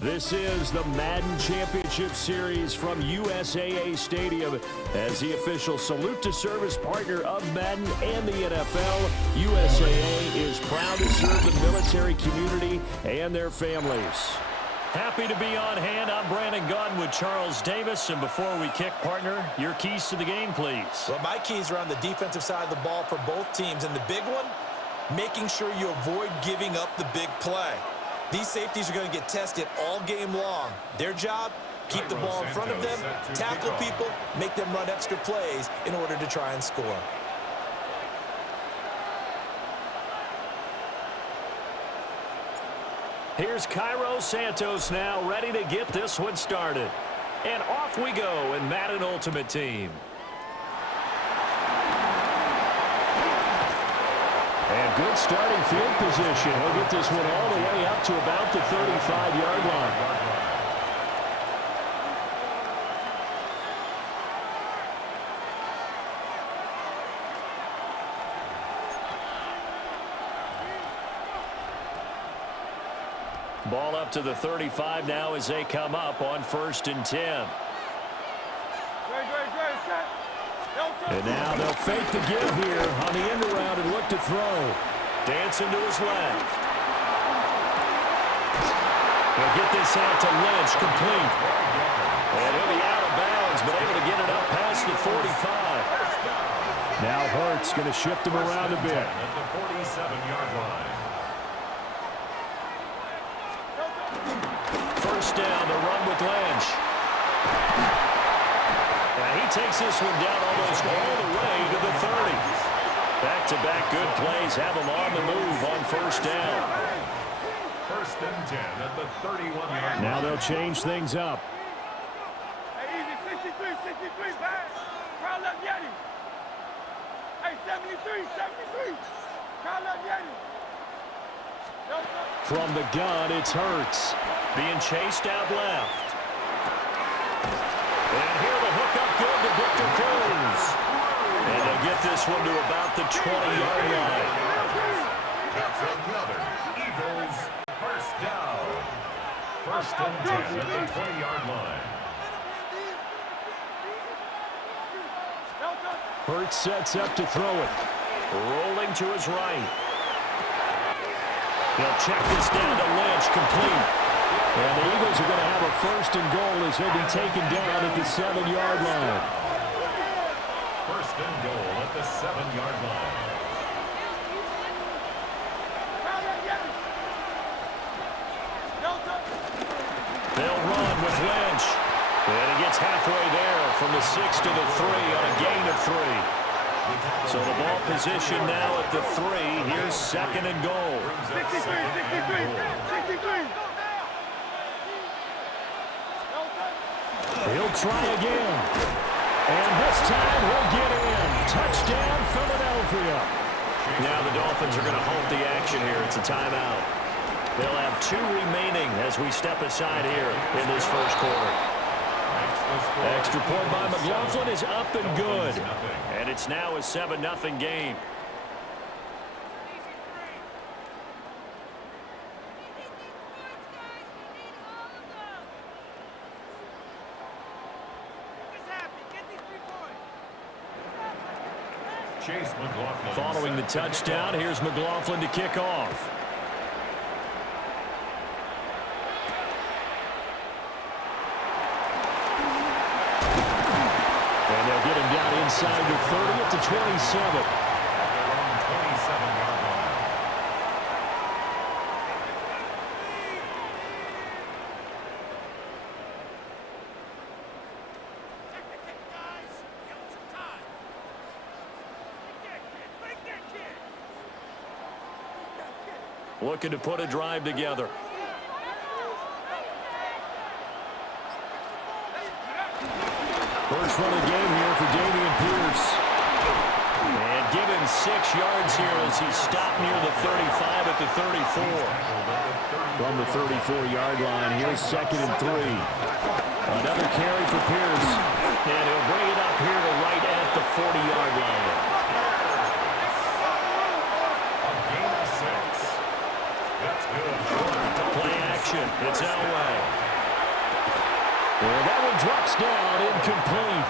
This is the Madden Championship Series from USAA Stadium as the official salute to service partner of Madden and the NFL. USAA is proud to serve the military community and their families. Happy to be on hand. I'm Brandon Gunn with Charles Davis. And before we kick, partner, your keys to the game, please. Well, my keys are on the defensive side of the ball for both teams. And the big one, making sure you avoid giving up the big play. These safeties are going to get tested all game long. Their job, keep the ball in front of them, tackle people, make them run extra plays in order to try and score. Here's Cairo Santos now ready to get this one started. And off we go in Madden Ultimate Team. And good starting field position. He'll get this one all the way up to about the 35-yard line. Ball up to the 35 now as they come up on 1st and 10. And now they'll fake the give here on the end around and look to throw. Dancing to his left. He'll get this out to Lynch, complete. And he'll be out of bounds, but able to get it up past the 45. Now Hurts going to shift him around a bit. At the 47-yard line. First down, the run with Lynch. And he takes this one down almost all the way to the 30. Back-to-back good plays have him on the move on 1st down. 1st and 10 at the 31-yard line. Now they'll change things up. Hey, easy, 63, pass. Crowd left Yeti. Hey, 73. Crowd left Yeti. From the gun, it's Hurts. Being chased out left. And here the hookup good to Victor Cruz. And they'll get this one to about the 20-yard line. That's another Eagles first down. 1st and 10 at the 20-yard line. Hurts sets up to throw it. Rolling to his right. He'll check this down to Lynch, complete. And the Eagles are going to have a 1st and goal as he'll be taken down at the 7-yard line. 1st and goal at the 7-yard line. They'll run with Lynch. And he gets halfway there from the 6 to the 3 on a gain of 3. So the ball position now at the 3. Here's 2nd and goal. 63. He'll try again. And this time he'll get in. Touchdown, Philadelphia. Now the Dolphins are going to halt the action here. It's a timeout. They'll have 2 remaining as we step aside here in this 1st quarter. Extra point by McLaughlin is up and good. And it's now a 7-0 game. Chase McLaughlin. Following the touchdown, here's McLaughlin to kick off. inside the 30 at the 27. At their own 27-yard line. Looking to put a drive together. First run of the game here for Dameon Pierce. And given 6 yards here as he stopped near the 35 at the 34. From the 34-yard line, here's 2nd and 3. Another carry for Pierce. And he'll bring it up here to right at the 40-yard line. A gain of 6. That's good. Play action. It's Elway. And that one drops down, incomplete.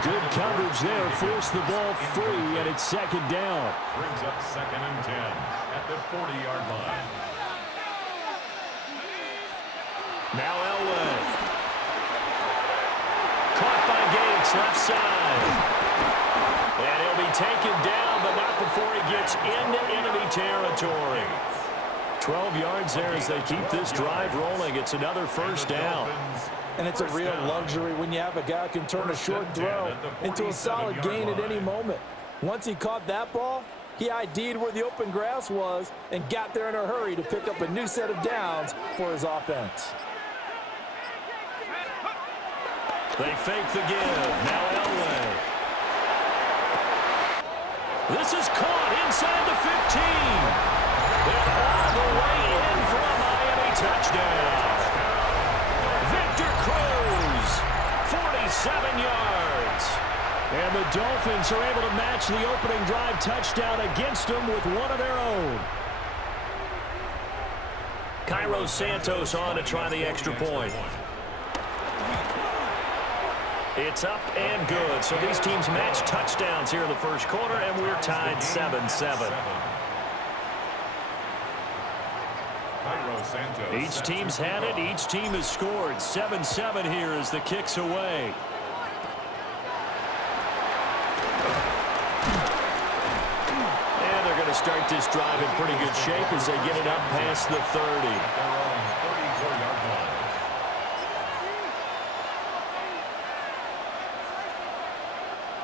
Good coverage there, forced the ball free, and it's 2nd down. Brings up 2nd and 10 at the 40-yard line. Now Elway. Caught by Gates, left side. And he'll be taken down, but not before he gets into enemy territory. 12 yards there as they keep this drive rolling. It's another first down. And it's a real luxury when you have a guy who can turn a short throw into a solid gain at any moment. Once he caught that ball, he ID'd where the open grass was and got there in a hurry to pick up a new set of downs for his offense. They fake the give. Now Elway. This is caught inside the 15. And all the way in for a Miami touchdown. Victor Cruz, 47 yards. And the Dolphins are able to match the opening drive touchdown against them with one of their own. Cairo Santos on to try the extra point. It's up and good. So these teams match touchdowns here in the first quarter, and we're tied 7-7. Each team's had it. Each team has scored. 7-7 here as the kick's away. And they're going to start this drive in pretty good shape as they get it up past the 30.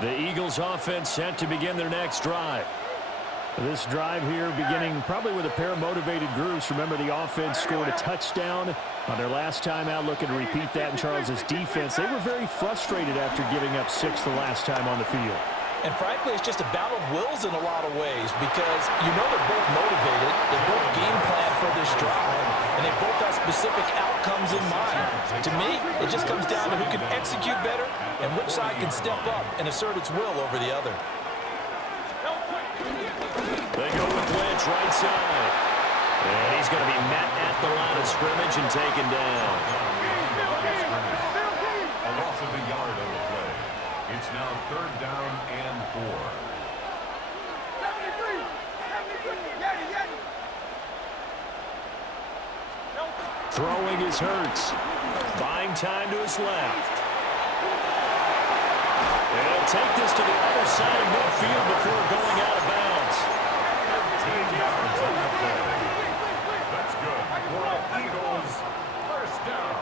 The Eagles offense set to begin their next drive. This drive here beginning probably with a pair of motivated groups. Remember, the offense scored a touchdown on their last time out, looking to repeat that in Charles's defense. They were very frustrated after giving up 6 the last time on the field. And frankly, it's just a battle of wills in a lot of ways because you know they're both motivated. They both game plan for this drive, and they both have specific outcomes in mind. To me, it just comes down to who can execute better and which side can step up and assert its will over the other. They go with Lynch right side. And he's going to be met at the line of scrimmage and taken down. A loss of a yard on the play. It's now 3rd down and 4. Throwing is Hurts. Buying time to his left. And he'll take this to the other side of midfield before going out of bounds. 13 yards on the play. That's good. For Eagles, first down.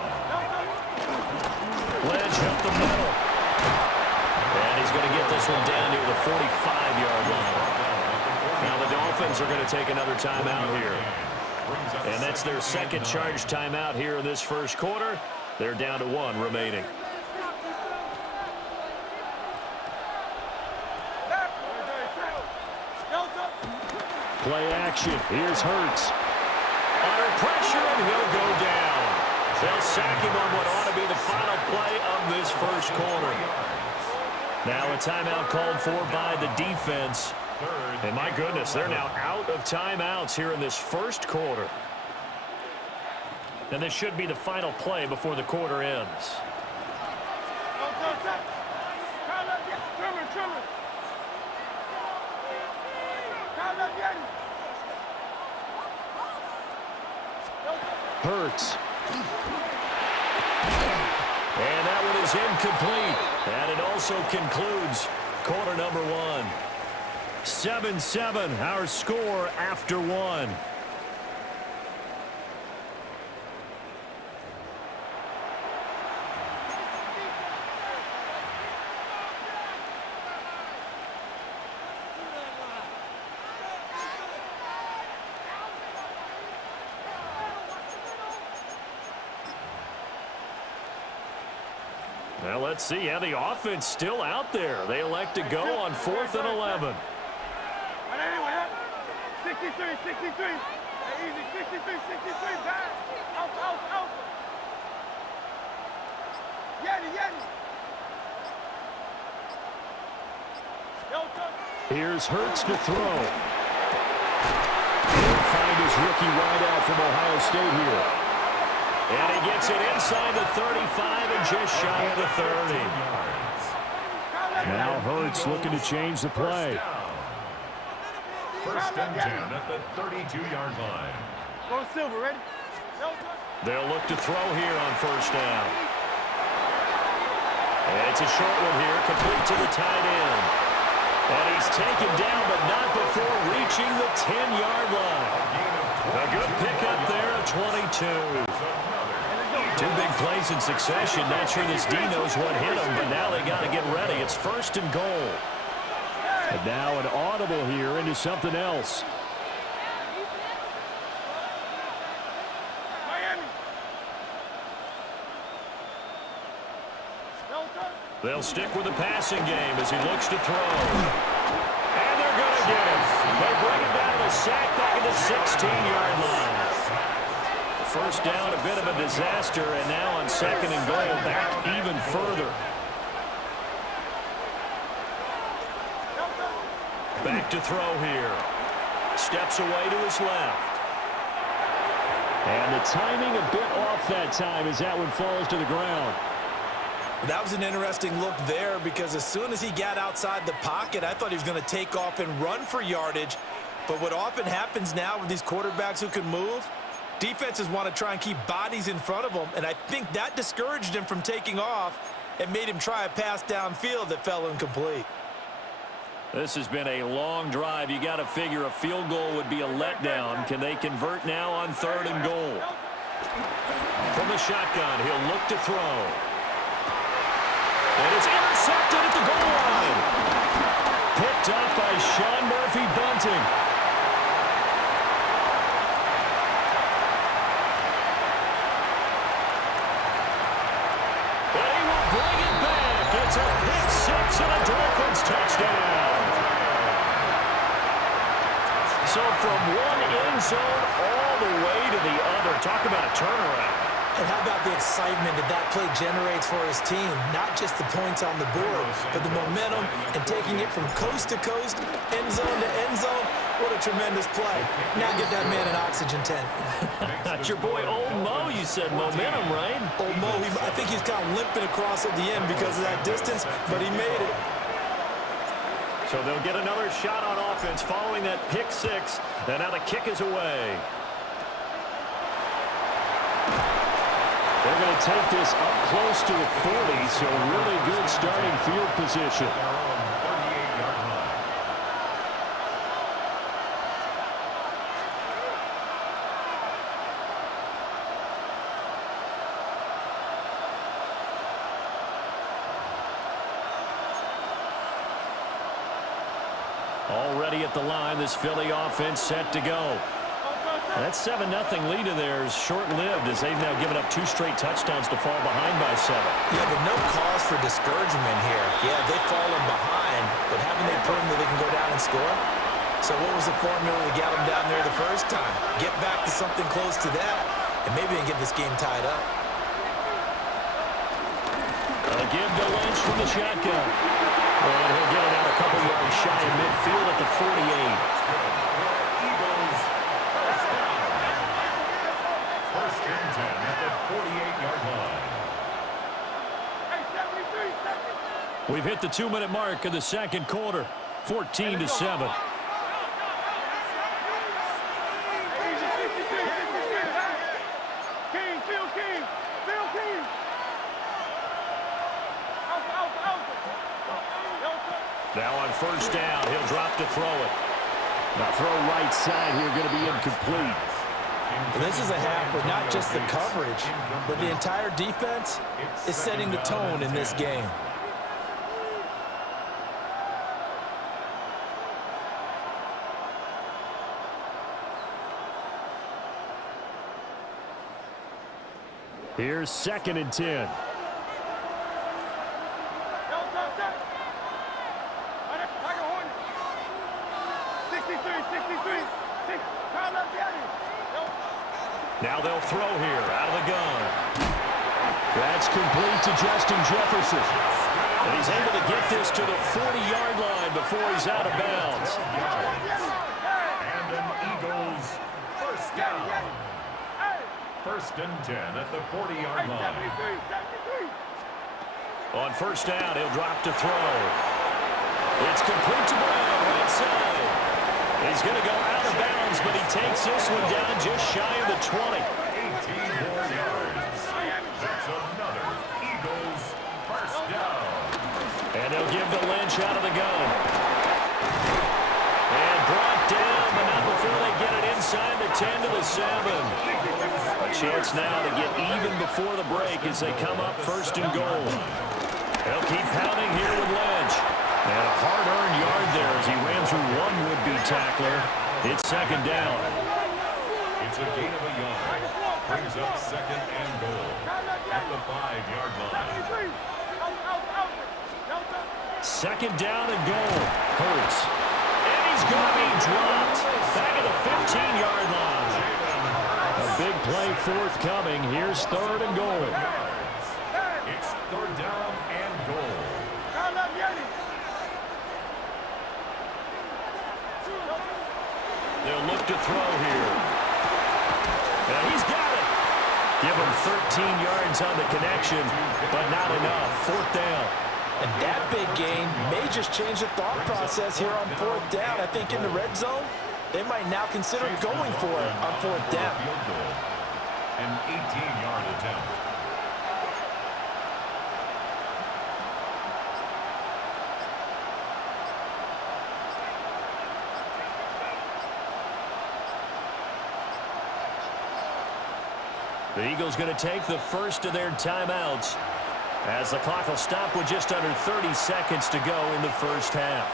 Lynch up the middle. And he's going to get this one down near the 45-yard line. Now the Dolphins are going to take another timeout here. And that's their second charge timeout here in this first quarter. They're down to 1 remaining. Play action. Here's Hurts. Under pressure, and he'll go down. They'll sack him on what ought to be the final play of this first quarter. Now a timeout called for by the defense. And my goodness, they're now out of timeouts here in this first quarter. And this should be the final play before the quarter ends. Hurts. And that one is incomplete. And it also concludes number one. 7-7, our score after one. Well, let's see how the offense still out there. They elect to go on 4th and 11. 63, 63. Easy, 63, 63. Back. Out. Yeti. Here's Hurts to throw. He'll find his rookie wideout from Ohio State here. And he gets it inside the 35 and just shy of the 30. Now Hurts looking to change the play. First and 10 at the 32-yard line. Go Silver, ready? They'll look to throw here on first down. And it's a short one here, complete to the tight end. And he's taken down, but not before reaching the 10-yard line. A good pickup there at 22. Two big plays in succession. Not sure this D knows what hit him, but now they got to get ready. It's 1st and goal. And now an audible here into something else. Miami. They'll stick with the passing game as he looks to throw. And they're going to get him. They bring him down to the sack back at the 16-yard line. First down, a bit of a disaster, and now on 2nd and goal, back even further. Back to throw here. Steps away to his left. And the timing a bit off that time as that one falls to the ground. That was an interesting look there because as soon as he got outside the pocket, I thought he was going to take off and run for yardage. But what often happens now with these quarterbacks who can move, defenses want to try and keep bodies in front of them, and I think that discouraged him from taking off and made him try a pass downfield that fell incomplete. This has been a long drive. You got to figure a field goal would be a letdown. Can they convert now on 3rd and goal? From the shotgun, he'll look to throw. And it's intercepted at the goal line. Picked up by Sean Murphy-Bunting. And he will bring it back. It's a pick six and a Dolphins touchdown. So from one end zone all the way to the other. Talk about a turnaround. And how about the excitement that that play generates for his team? Not just the points on the board, but the momentum and taking it from coast to coast, end zone to end zone. What a tremendous play. Now get that man an oxygen tent. That's your boy Old Mo. You said momentum, right? Old Mo, I think he's kind of limping across at the end because of that distance, but he made it. So they'll get another shot on offense following that pick six. And now the kick is away. They're going to take this up close to the 40, so really good starting field position. Already at the line, this Philly offense set to go. That 7-0 lead of theirs short-lived as they've now given up 2 straight touchdowns to fall behind by 7. Yeah, but no cause for discouragement here. Yeah, they've fallen behind, but haven't they proven that they can go down and score? So what was the formula to get them down there the first time? Get back to something close to that, and maybe they can get this game tied up. A give to Lynch from the shotgun. And he'll get it out a couple yards shy of midfield at the 48. We've hit the 2-minute mark of the second quarter, 14-7. Now on first down, he'll drop to throw it. Now throw right side here, going to be incomplete. This is a half where not just the coverage, but the entire defense is setting the tone in this game. Here's 2nd and 10. Now they'll throw here out of the gun. That's complete to Justin Jefferson. And he's able to get this to the 40-yard line before he's out of bounds. And an Eagles first down. 1st and 10 at the 40-yard line. On first down, he'll drop to throw. It's complete to Brown, right side. He's going to go out of bounds, but he takes this one down just shy of the 20. 18 more yards. That's another Eagles first down. And they'll give to Lynch out of the gun. And brought down, but not before they get it inside the 10 to the 7. A chance now to get even before the break as they come up 1st and goal. They'll keep pounding here with Lynch. And a hard-earned yard there as he ran through one would-be tackler. It's 2nd down. It's a gain of a yard. Brings up 2nd and goal at the 5-yard line. 2nd down and goal. Hurts. And he's going to be dropped back at the 15-yard line. A big play forthcoming. Here's 3rd and goal. It's 3rd down and goal. They'll look to throw here. And he's got it. Give him 13 yards on the connection, but not enough. 4th down. And that big gain may just change the thought process here on 4th down. I think in the red zone, they might now consider going for it on 4th down. An 18-yard attempt. The Eagles going to take the first of their timeouts as the clock will stop with just under 30 seconds to go in the first half.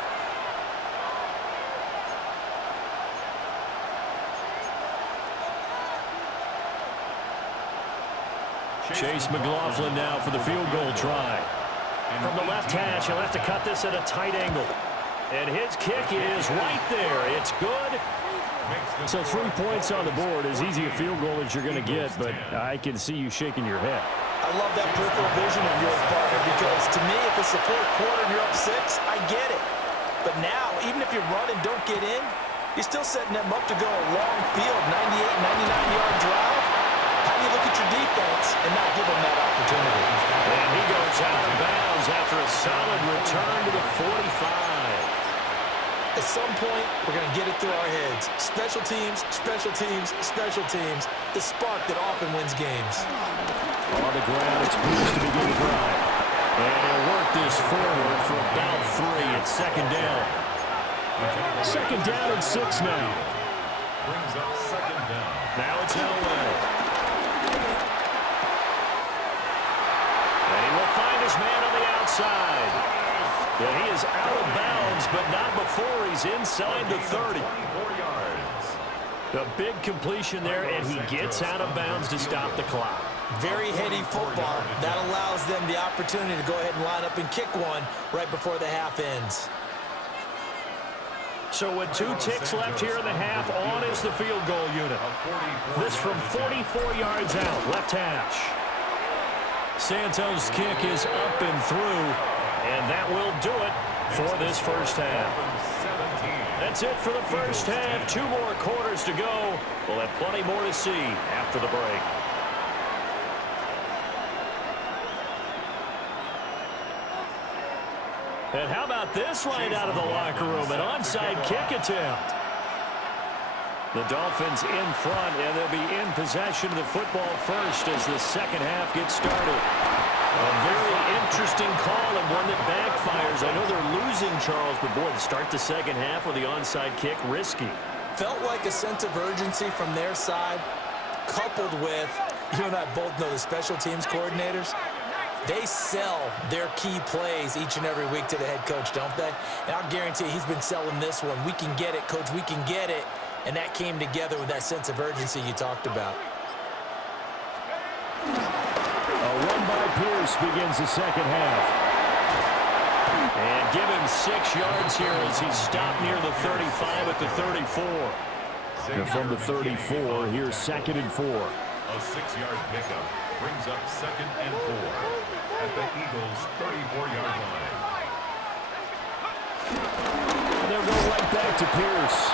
Chase McLaughlin now for the field goal try. From the left hash, he'll have to cut this at a tight angle. And his kick is right there. It's good. So 3 points on the board, as easy a field goal as you're going to get, but I can see you shaking your head. I love that peripheral vision of yours, partner, because to me, if it's the 4th quarter and you're up 6, I get it. But now, even if you run and don't get in, you're still setting them up to go a long field, 98, 99-yard drive. How do you look at your defense and not give them that opportunity? And he goes out of bounds after a solid return to the 45. At some point, we're going to get it through our heads. Special teams, special teams, special teams. The spark that often wins games. On the ground, it's Bruce to begin the drive. And he'll work this forward for about 3. It's 2nd down. 2nd down and 6 now. Brings up 2nd down. Now it's Elway. And he will find his man on the outside. Yeah, he is out of bounds, but not before he's inside the 30. 24 yards. A big completion there, and he gets out of bounds to stop the clock. Very heady football. That allows them the opportunity to go ahead and line up and kick one right before the half ends. So with 2 ticks left here in the half, on is the field goal unit. This from 44 yards out, left hash. Santos' kick is up and through, and that will do it for this first half. That's it for the first half. 2 more quarters to go. We'll have plenty more to see after the break. And how about this right out of the locker room? An onside kick attempt. The Dolphins in front, and they'll be in possession of the football first as the second half gets started. A very interesting call and one that backfires. I know they're losing, Charles, but boy, to start the second half with the onside kick, risky. Felt like a sense of urgency from their side, coupled with, you and I both know the special teams coordinators, they sell their key plays each and every week to the head coach, don't they? And I'll guarantee he's been selling this one. We can get it, coach, we can get it. And that came together with that sense of urgency you talked about. A run by Pierce begins the second half. And give him 6 yards here as he's stopped near the 35 at the 34. And from the 34, here's 2nd and 4. A 6-yard pickup brings up 2nd and 4 at the Eagles' 34-yard line. And they'll go right back to Pierce.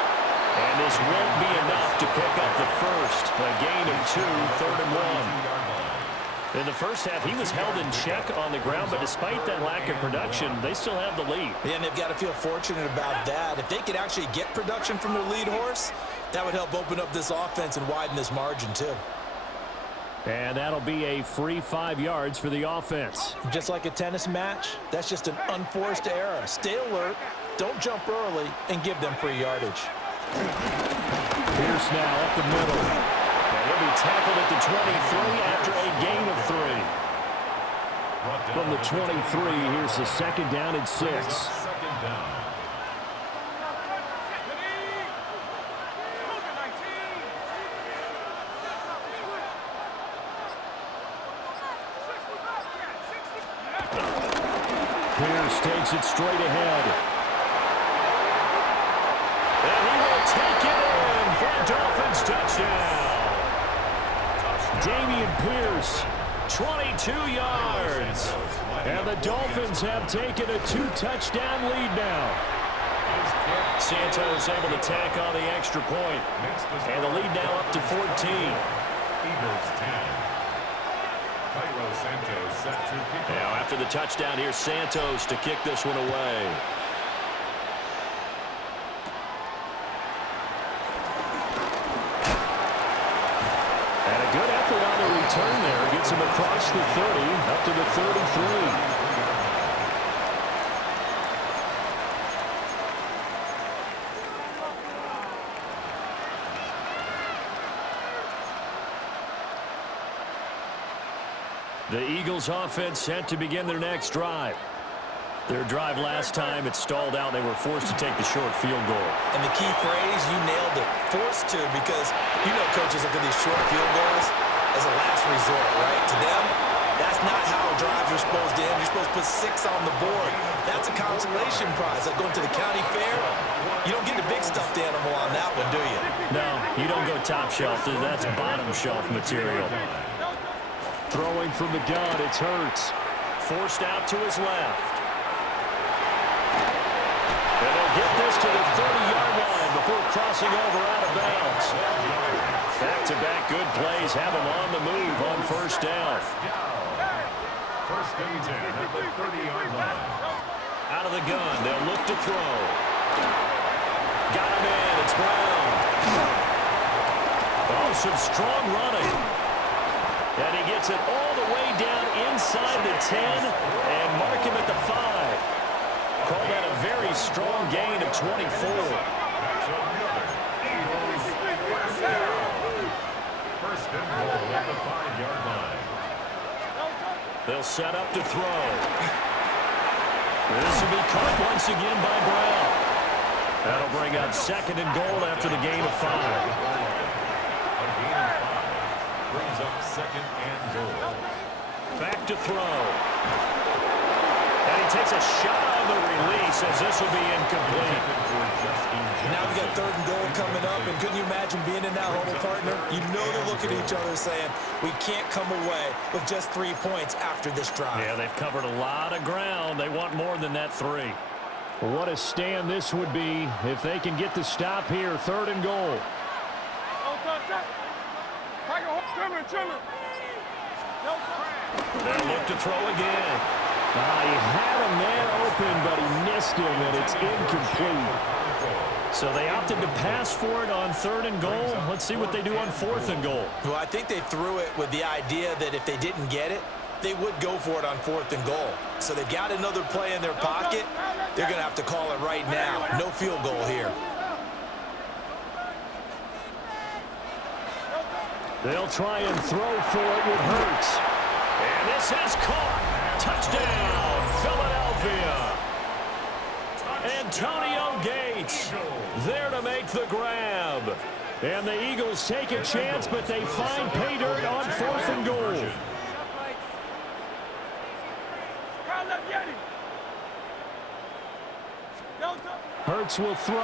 And this won't be enough to pick up the first. A gain of 2, 3rd and 1. In the first half, he was held in check on the ground, but despite that lack of production, they still have the lead. Yeah, and they've got to feel fortunate about that. If they could actually get production from their lead horse, that would help open up this offense and widen this margin, too. And that'll be a free 5 yards for the offense. Just like a tennis match, that's just an unforced error. Stay alert, don't jump early, and give them free yardage. Pierce now up the middle. And he'll be tackled at the 23 after a gain of 3. From the 23, here's the 2nd down and 6. 2nd down. Pierce takes it straight ahead. And he will take it in for a Dolphins touchdown. Dameon Pierce, 22 yards. And the Dolphins have taken a 2-touchdown lead now. Santos able to tack on the extra point. And the lead now up to 14. Eagles 10. Santos set to kick. Now after the touchdown, here's Santos to kick this one away. And a good effort on the return there. Gets him across the 30, up to the 33. The Eagles offense set to begin their next drive. Their drive last time, it stalled out. They were forced to take the short field goal. And the key phrase, you nailed it, forced to, because you know coaches look at these short field goals as a last resort, right? To them, that's not how drives are supposed to end. You're supposed to put 6 on the board. That's a consolation prize. Like going to the county fair, you don't get the big stuffed animal on that one, do you? No, you don't go top shelf. That's bottom shelf material. Throwing from the gun, it's Hurts. Forced out to his left. And they'll get this to the 30-yard line before crossing over out of bounds. Back-to-back good plays have him on the move on 1st down. 1st and 10 at the 30-yard line. Out of the gun, they'll look to throw. Got him in, it's Brown. Oh, some strong running. And he gets it all the way down inside the 10 and mark him at the 5. Call that a very strong gain of 24. That's another Eagles first down. 1st and goal at the 5-yard line. They'll set up to throw. This will be caught once again by Brown. That'll bring up 2nd and goal after the gain of 5. A gain of 5 brings up 2nd and goal. Back to throw. And he takes a shot on the release as this will be incomplete. Now we got 3rd and goal coming up, and couldn't you imagine being in that huddle, partner? You know they're looking at each other saying, we can't come away with just 3 points after this drive. Yeah, they've covered a lot of ground. They want more than that 3. Well, what a stand this would be if they can get the stop here. 3rd and goal. They'll look to throw again. He had a man open, but he missed him, and it's incomplete. So they opted to pass for it on 3rd and goal. Let's see what they do on 4th and goal. Well, I think they threw it with the idea that if they didn't get it, they would go for it on 4th and goal. So they've got another play in their pocket. They're going to have to call it right now. No field goal here. They'll try and throw for it with Hurts. And this is caught. Touchdown, Philadelphia. Antonio Gates there to make the grab. And the Eagles take a chance, but they find pay dirt on 4th and goal. Hurts will throw.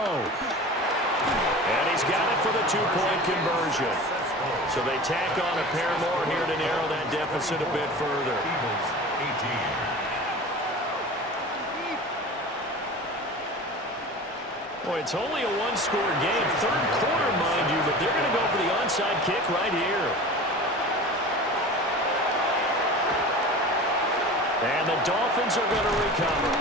And he's got it for the 2-point conversion. So they tack on a pair more here to narrow that deficit a bit further. Eagles 18. Boy, it's only a one-score game. 3rd quarter, mind you, but they're going to go for the onside kick right here. And the Dolphins are going to recover.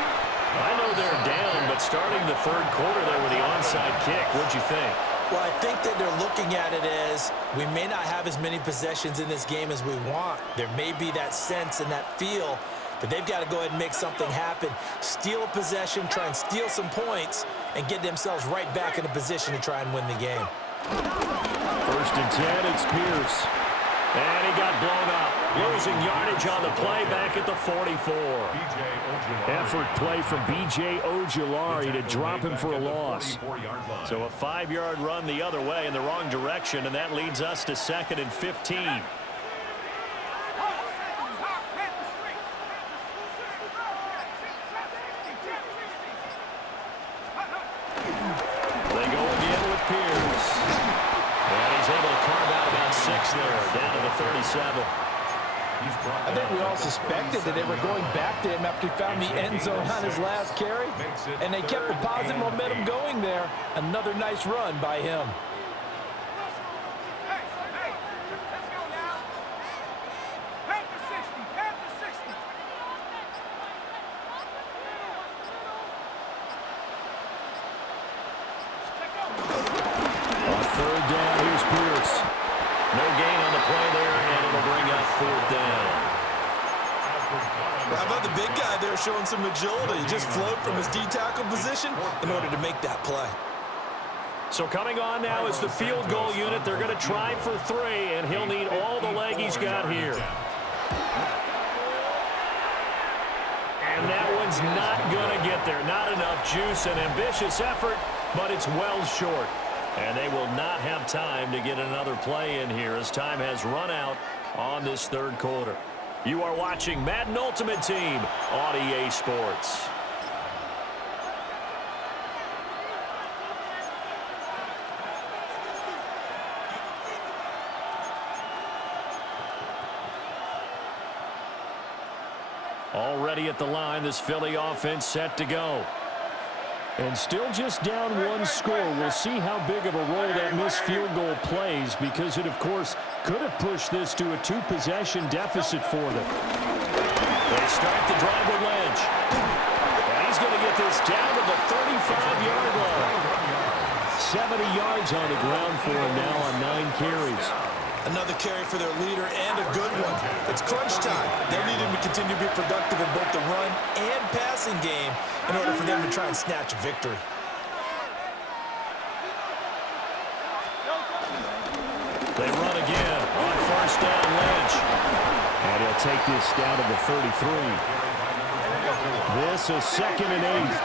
I know they're down, but starting the 3rd quarter there with the onside kick, what'd you think? Well, I think that they're looking at it as we may not have as many possessions in this game as we want. There may be that sense and that feel that they've got to go ahead and make something happen. Steal a possession, try and steal some points, and get themselves right back in a position to try and win the game. 1st and 10, it's Pierce. And he got blown up. Losing yardage on the play back at the 44. Effort play from B.J. Ojulari to drop him for a loss. So a 5-yard run the other way in the wrong direction, and that leads us to 2nd and 15. They go again with Pierce. And he's able to carve out about 6 there, down to the 37. I think we all suspected that they were going back to him after he found the end zone on his last carry, and they kept the positive momentum going there. Another nice run by him. On 3rd down, here's Pierce. No gain on the play there, and it'll bring up 4th down. How about the big guy there showing some agility? He just float from his D-tackle position in order to make that play. So coming on now is the field goal unit. They're going to try for 3, and he'll need all the leg he's got here. And that one's not going to get there. Not enough juice. An ambitious effort, but it's well short. And they will not have time to get another play in here as time has run out on this 3rd quarter. You are watching Madden Ultimate Team on EA Sports. Already at the line, this Philly offense set to go. And still just down 1 score. We'll see how big of a role that missed field goal plays, because it, of course, could have pushed this to a 2-possession deficit for them. They start the drive with Lynch. And he's going to get this down to the 35-yard line. 70 yards on the ground for him now on 9 carries. Another carry for their leader, and a good one. It's crunch time. They need him to continue to be productive in both the run and passing game in order for them to try and snatch a victory. They run again on 1st down, Lynch. And he'll take this down to the 33. This is 2nd and 8.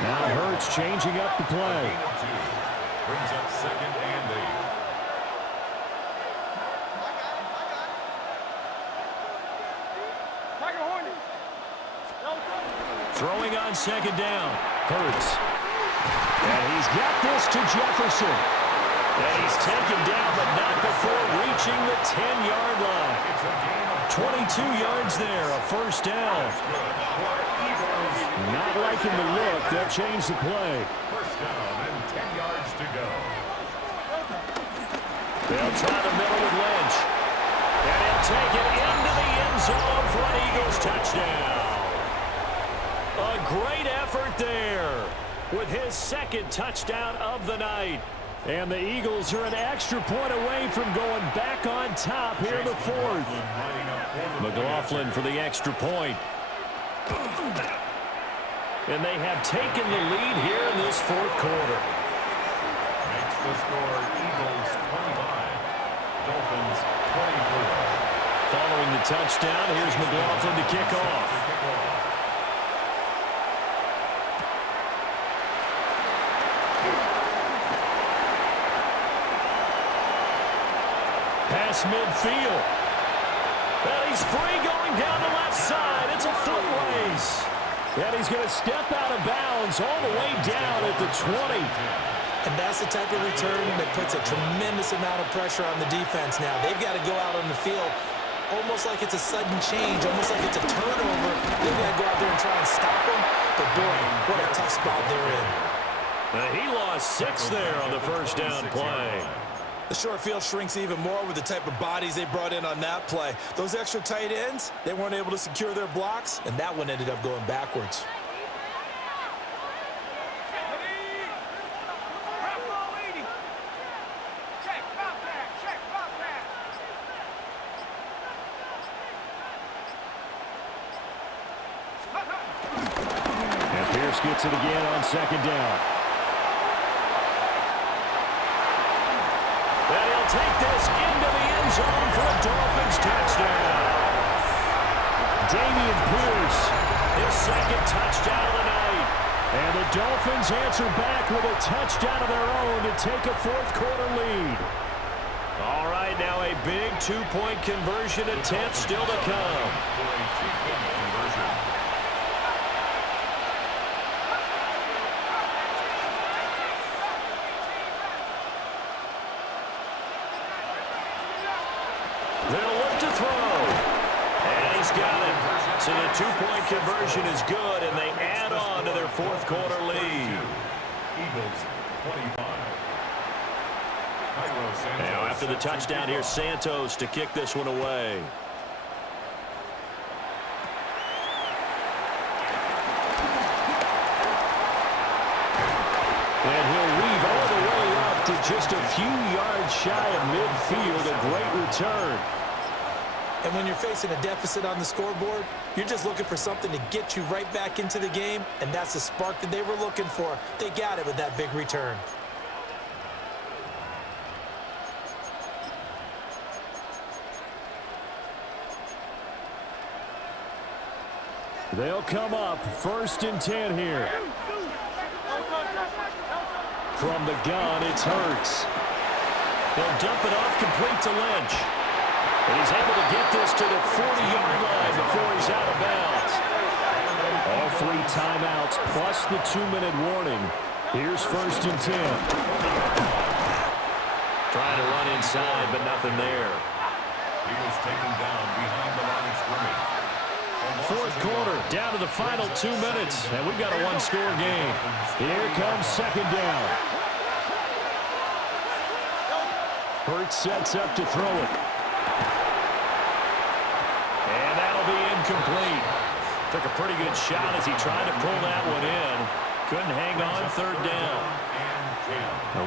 Now Hurts changing up the play. Brings up 2nd and 8. Throwing on 2nd down. Hurts. And he's got this to Jefferson. And he's taken down, but not before reaching the 10-yard line. 22 yards there, a 1st down. Not liking the look. They'll change the play. 1st down and 10 yards to go. They'll try the middle with Lynch. And he'll take it into the end zone for an Eagles touchdown. A great effort there with his 2nd touchdown of the night. And the Eagles are an extra point away from going back on top here in the 4th. McLaughlin for the extra point. And they have taken the lead here in this fourth quarter. Makes the score Eagles 25, Dolphins 24. Following the touchdown, here's McLaughlin to kick off. Pass midfield. And he's free going down the left side. It's a foot race. And he's going to step out of bounds all the way down at the 20. And that's the type of return that puts a tremendous amount of pressure on the defense now. They've got to go out on the field almost like it's a sudden change, almost like it's a turnover. They've got to go out there and try and stop them. But, boy, what a tough spot they're in. He lost 6 there on the first down play. The short field shrinks even more with the type of bodies they brought in on that play. Those extra tight ends, they weren't able to secure their blocks, and that one ended up going backwards. And Pierce gets it again on second down. And he'll take this into the end zone for a Dolphins touchdown. Dameon Pierce, his second touchdown of the night. And the Dolphins answer back with a touchdown of their own to take a fourth quarter lead. All right, now a big two-point conversion attempt still to come. For a two-point conversion. They'll look to throw. And he's got it. So the two-point conversion is good, and they add on to their fourth quarter lead. Eagles 25. Now after the touchdown, here's Santos to kick this one away. And he'll weave all the way up to just a few yards shy of midfield. A great return. And when you're facing a deficit on the scoreboard, you're just looking for something to get you right back into the game, and that's the spark that they were looking for. They got it with that big return. They'll come up 1st and 10 here. From the gun, it's Hurts. They'll dump it off complete to Lynch. And he's able to get this to the 40-yard line before he's out of bounds. All 3 timeouts plus the 2-minute warning. Here's 1st and 10. Trying to run inside, but nothing there. He was taken down behind the line of scrimmage. Fourth quarter, down to the final 2 minutes, and we've got a one-score game. Here comes second down. Hurts sets up to throw it. And that'll be incomplete. Took a pretty good shot as he tried to pull that one in. Couldn't hang on, third down.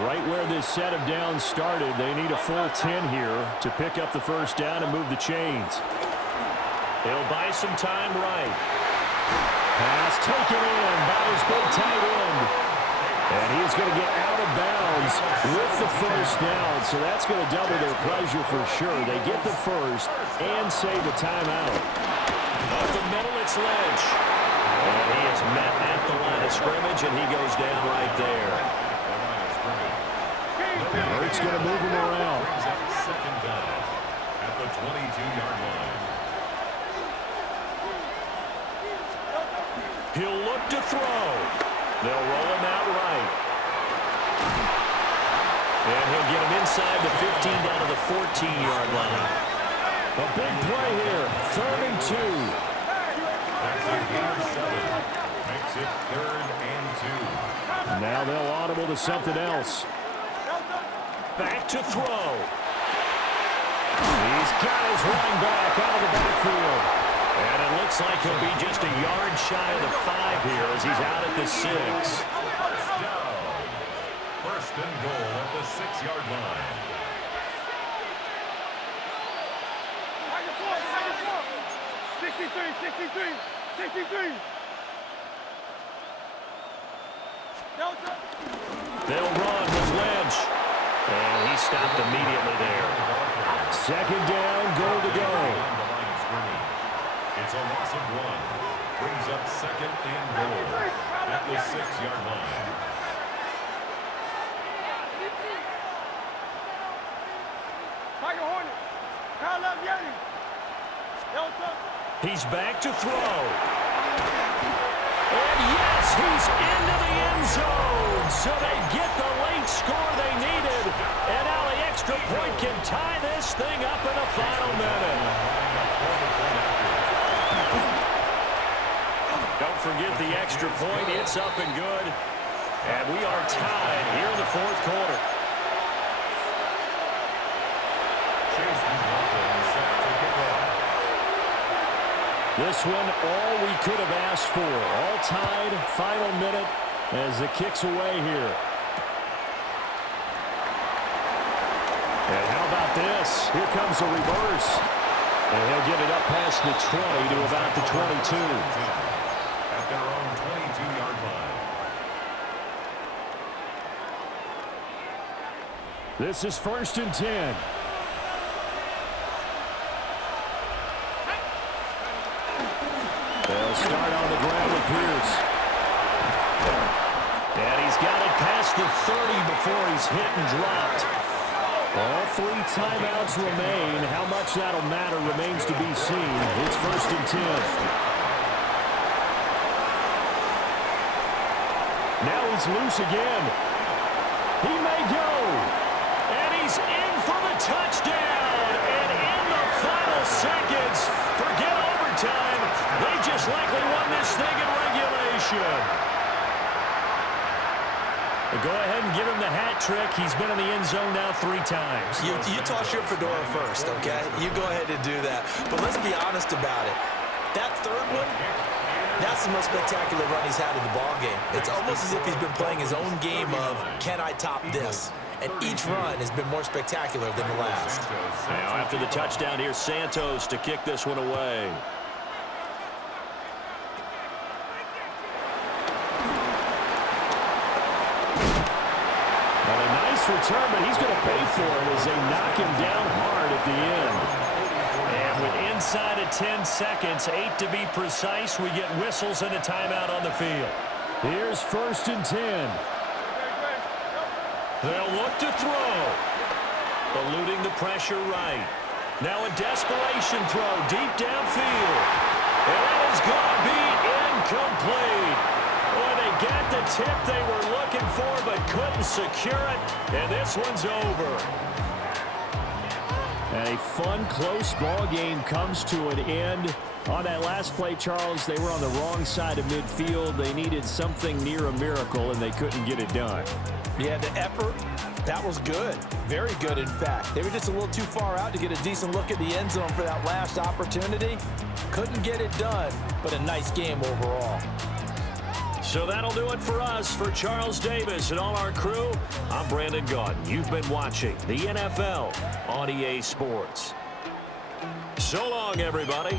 Right where this set of downs started, they need a full 10 here to pick up the first down and move the chains. He'll buy some time right. Pass taken in by his big tight end. And he's going to get out of bounds with the first down. So that's going to double their pleasure for sure. They get the first and save the timeout. Up the middle, it's Lynch. And he is met at the line of scrimmage, and he goes down right there. Hurts going to move him around. Second down at the 22-yard line. He'll look to throw. They'll roll him out right. And he'll get him inside the 15 down to the 14-yard line. A big play here. 3rd and 2. That's a gain of 7. Makes it 3rd and 2. Now they'll audible to something else. Back to throw. He's got his running back out of the backfield. And it looks like he'll be just a yard shy of the 5 here as he's out at the 6. First down. 1st and goal at the 6-yard line. 63, 63, 63. Delta. They'll run with Lynch. And he stopped immediately there. Second down, goal to go. It's a loss of 1. Brings up second and goal at the 6-yard line. Tiger Hornet. Kyle up Yeti. Delta. He's back to throw. And yes, he's into the end zone. So they get the late score they needed. And now the extra point can tie this thing up in the final minute. Don't forget the extra point. It's up and good. And we are tied here in the fourth quarter. This one, all we could have asked for. All tied, final minute as the kick's away here. And how about this? Here comes a reverse. And he'll get it up past the 20 to about the 22. At their own 22-yard line. This is 1st and 10. They'll start on the ground with Pierce. And he's got it past the 30 before he's hit and dropped. All 3 timeouts remain. How much that'll matter remains to be seen. It's 1st and 10. Now he's loose again. He may go. And he's in for the touchdown. And in the final seconds, forget overtime. They just likely won this thing in regulation. Go ahead and give him the hat trick. He's been in the end zone now 3 times. You toss your fedora first, okay? You go ahead and do that. But let's be honest about it. That third one, that's the most spectacular run he's had in the ballgame. It's almost as if he's been playing his own game of, can I top this? And each run has been more spectacular than the last. Now after the touchdown, here's Santos to kick this one away. Well, a nice return, but he's going to pay for it as they knock him down hard at the end. And with inside of 10 seconds, 8 to be precise, we get whistles and a timeout on the field. Here's 1st and 10. They'll look to throw. Eluding the pressure right. Now a desperation throw deep downfield. And that is going to be incomplete. Boy, they got the tip they were looking for but couldn't secure it. And this one's over. A fun, close ball game comes to an end. On that last play, Charles, they were on the wrong side of midfield. They needed something near a miracle, and they couldn't get it done. Yeah, the effort, that was good. Very good, in fact. They were just a little too far out to get a decent look at the end zone for that last opportunity. Couldn't get it done, but a nice game overall. So that'll do it for us. For Charles Davis and all our crew, I'm Brandon Gaudin. You've been watching the NFL on EA Sports. So long, everybody.